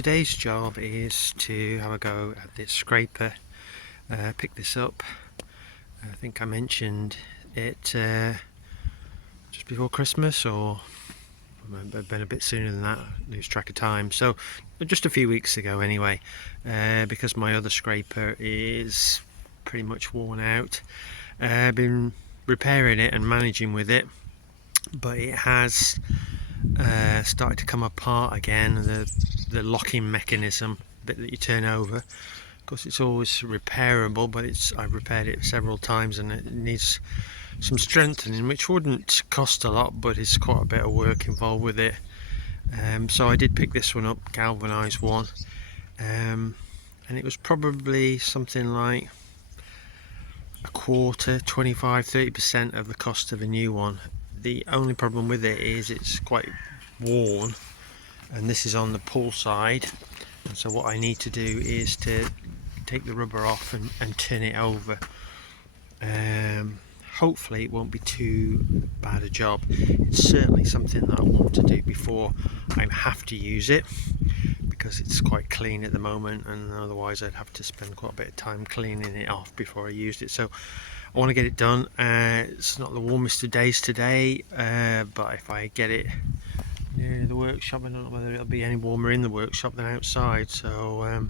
Today's job is to have a go at this scraper. Pick this up. I think I mentioned it just before Christmas, or been a bit sooner than that, lose track of time. So just a few weeks ago anyway, because my other scraper is pretty much worn out. I've been repairing it and managing with it, but it has started to come apart again. The locking mechanism bit that you turn over, of course it's always repairable, but I've repaired it several times and it needs some strengthening, which wouldn't cost a lot, but it's quite a bit of work involved with it. So I did pick this one up, galvanized one, and it was probably something like a quarter, 25-30% of the cost of a new one. The only problem with it is it's quite worn, and this is on the pull side, and so what I need to do is to take the rubber off and turn it over. Hopefully it won't be too bad a job. It's certainly something that I want to do before I have to use it, because it's quite clean at the moment, and otherwise I'd have to spend quite a bit of time cleaning it off before I used it. So I want to get it done. It's not the warmest of days today, but if I get it near the workshop, I don't know whether it'll be any warmer in the workshop than outside, so I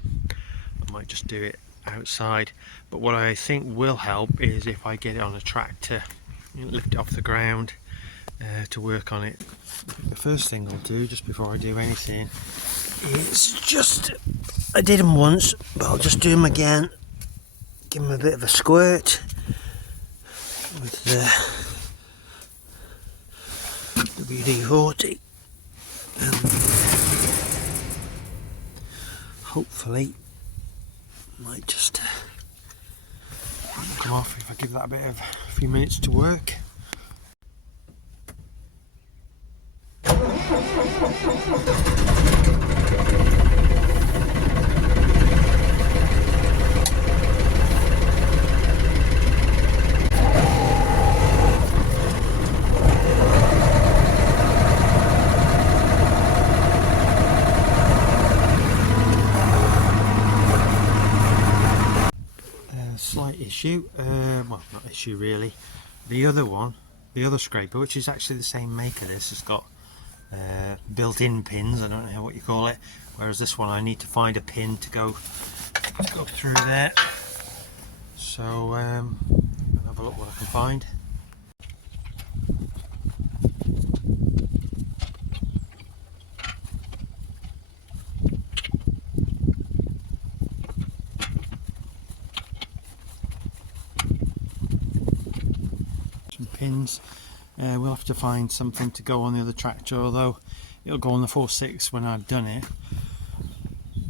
might just do it outside. But what I think will help is if I get it on a tractor, lift it off the ground to work on it. The first thing I'll do, just before I do anything, is I did them once, but I'll just do them again. Give them a bit of a squirt with the WD-40, and hopefully might just come off if I give that a few minutes to work. Slight issue, well, not issue really. The other scraper, which is actually the same maker, this has got built-in pins, I don't know what you call it, whereas this one I need to find a pin to go through there. So I'll have a look what I can find. Pins. We'll have to find something to go on the other tractor, although it'll go on the 4.6 when I've done it,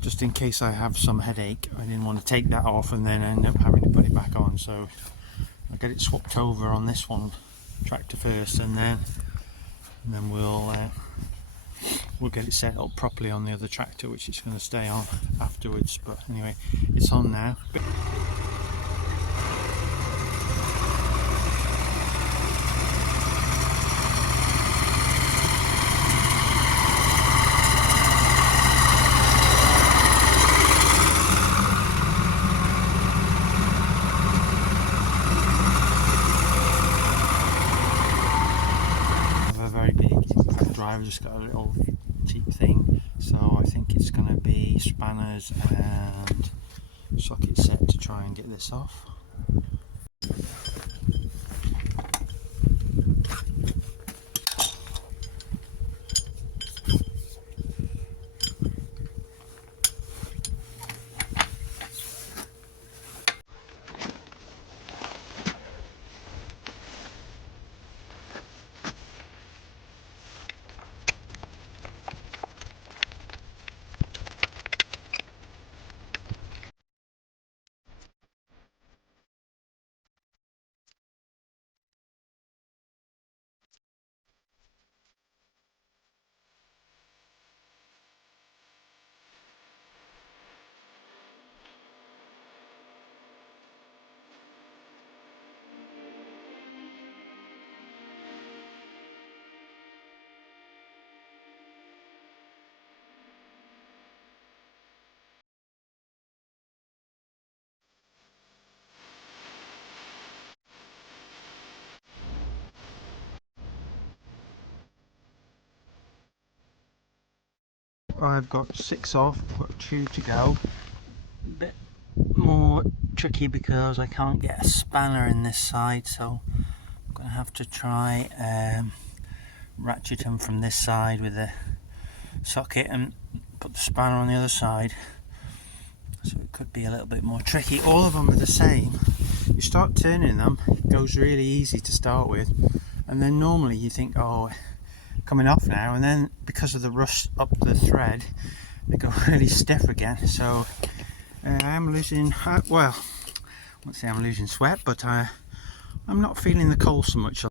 just in case I have some headache. I didn't want to take that off and then end up having to put it back on, so I'll get it swapped over on this one tractor first, and then we'll get it set up properly on the other tractor, which it's going to stay on afterwards. But anyway, it's on now. I've just got a little cheap thing, so I think it's going to be spanners and socket set to try and get this off. I've got 6 off, I've got 2 to go. A bit more tricky because I can't get a spanner in this side, so I'm going to have to try ratchet them from this side with the socket and put the spanner on the other side. So it could be a little bit more tricky. All of them are the same. You start turning them, it goes really easy to start with, and then normally you think, oh, coming off now, and then because of the rust up the thread they go really stiff again. So I am losing, well, I won't say I'm losing sweat, but I'm not feeling the cold so much.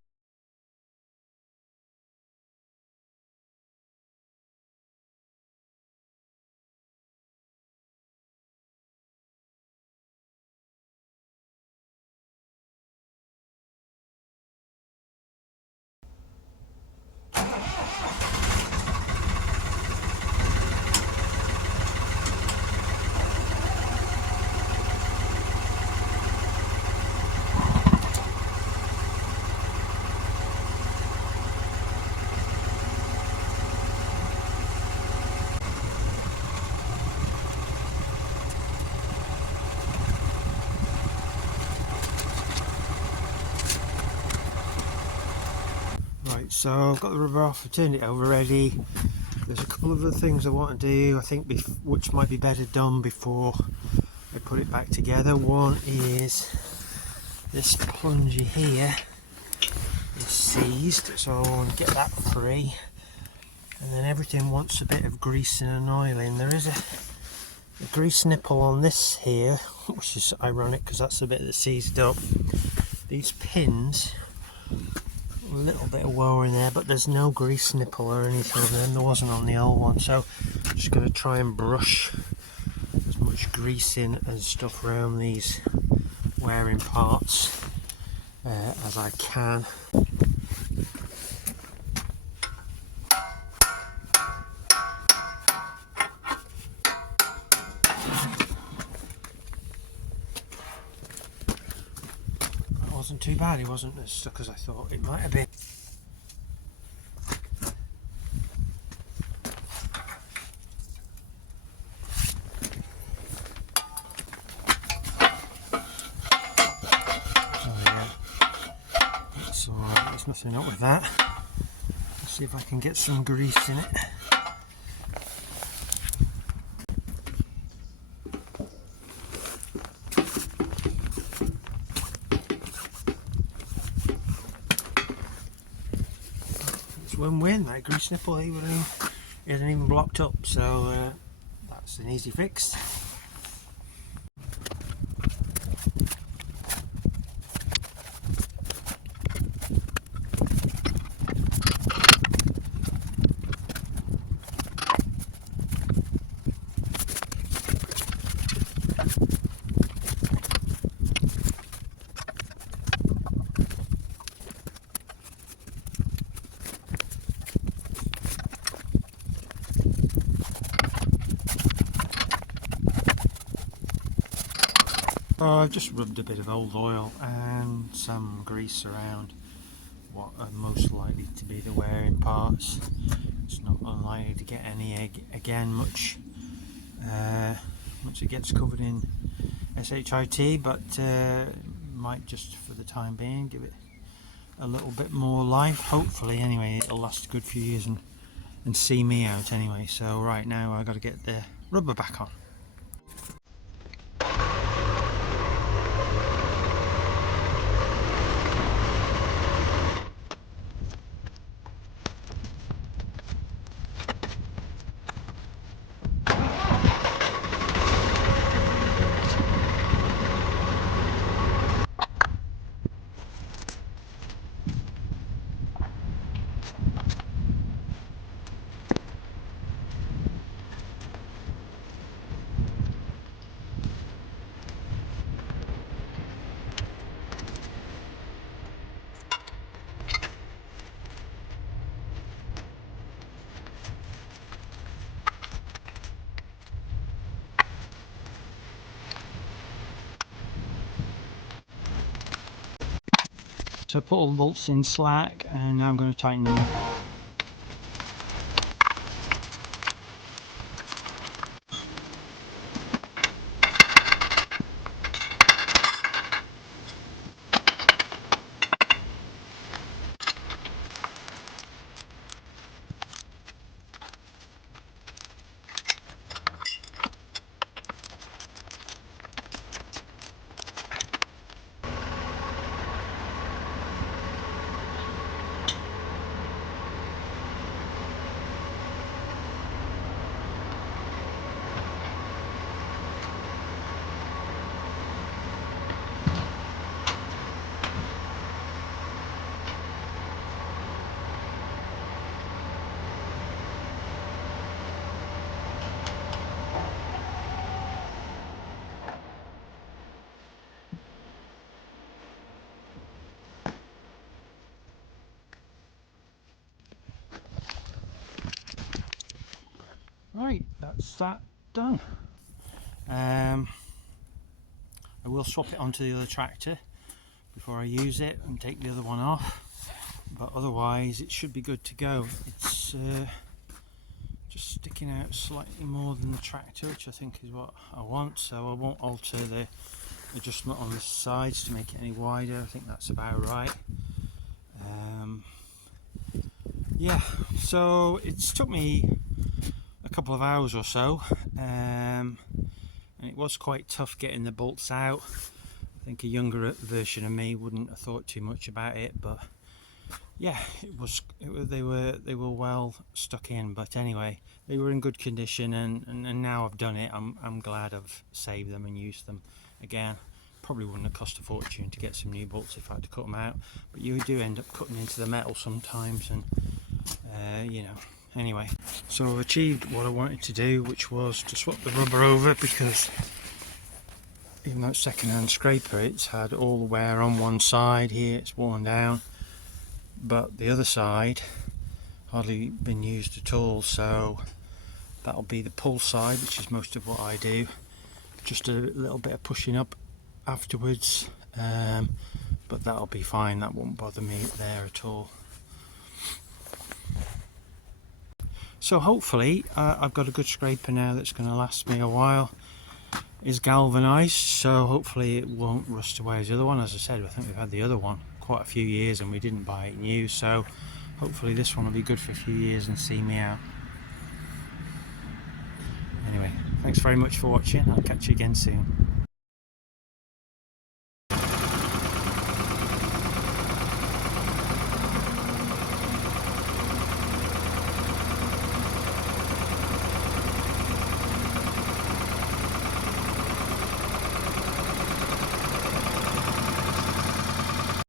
Right, so I've got the rubber off, I've turned it over ready. There's a couple of other things I want to do, I think, which might be better done before I put it back together. One is this plunger here is seized, so I want to get that free. And then everything wants a bit of greasing and oiling. There is a grease nipple on this here, which is ironic because that's the bit that's seized up. These pins, a little bit of wear in there, but there's no grease nipple or anything, and there wasn't on the old one. So I'm just going to try and brush as much greasing and stuff around these wearing parts as I can. It wasn't too bad, it wasn't as stuck as I thought it might have been. So there's nothing up with that. Let's see if I can get some grease in it. It's win-win, that grease nipple isn't even blocked up, so that's an easy fix. I've just rubbed a bit of old oil and some grease around what are most likely to be the wearing parts. It's not unlikely to get any again much once it gets covered in SHIT, but might just for the time being give it a little bit more life. Hopefully, anyway, it'll last a good few years and see me out anyway. So right now I've got to get the rubber back on. So I put all the bolts in slack and now I'm going to tighten them. Right, that's that done. I will swap it onto the other tractor before I use it and take the other one off, but otherwise it should be good to go. It's just sticking out slightly more than the tractor, which I think is what I want, so I won't alter the adjustment on the sides to make it any wider. I think that's about right. Yeah, so it's took me a couple of hours or so, and it was quite tough getting the bolts out. I think a younger version of me wouldn't have thought too much about it, but yeah, they were well stuck in. But anyway, they were in good condition, and now I've done it, I'm glad I've saved them and used them again. Probably wouldn't have cost a fortune to get some new bolts if I had to cut them out, but you do end up cutting into the metal sometimes, and you know. Anyway, so I've achieved what I wanted to do, which was to swap the rubber over, because even though it's second-hand scraper, it's had all the wear on one side. Here it's worn down, but the other side hardly been used at all, so that'll be the pull side, which is most of what I do. Just a little bit of pushing up afterwards, but that'll be fine, that won't bother me there at all. So hopefully I've got a good scraper now that's going to last me a while. It's galvanised, so hopefully it won't rust away as the other one. As I said, I think we've had the other one quite a few years and we didn't buy it new, so hopefully this one will be good for a few years and see me out. Anyway, thanks very much for watching. I'll catch you again soon.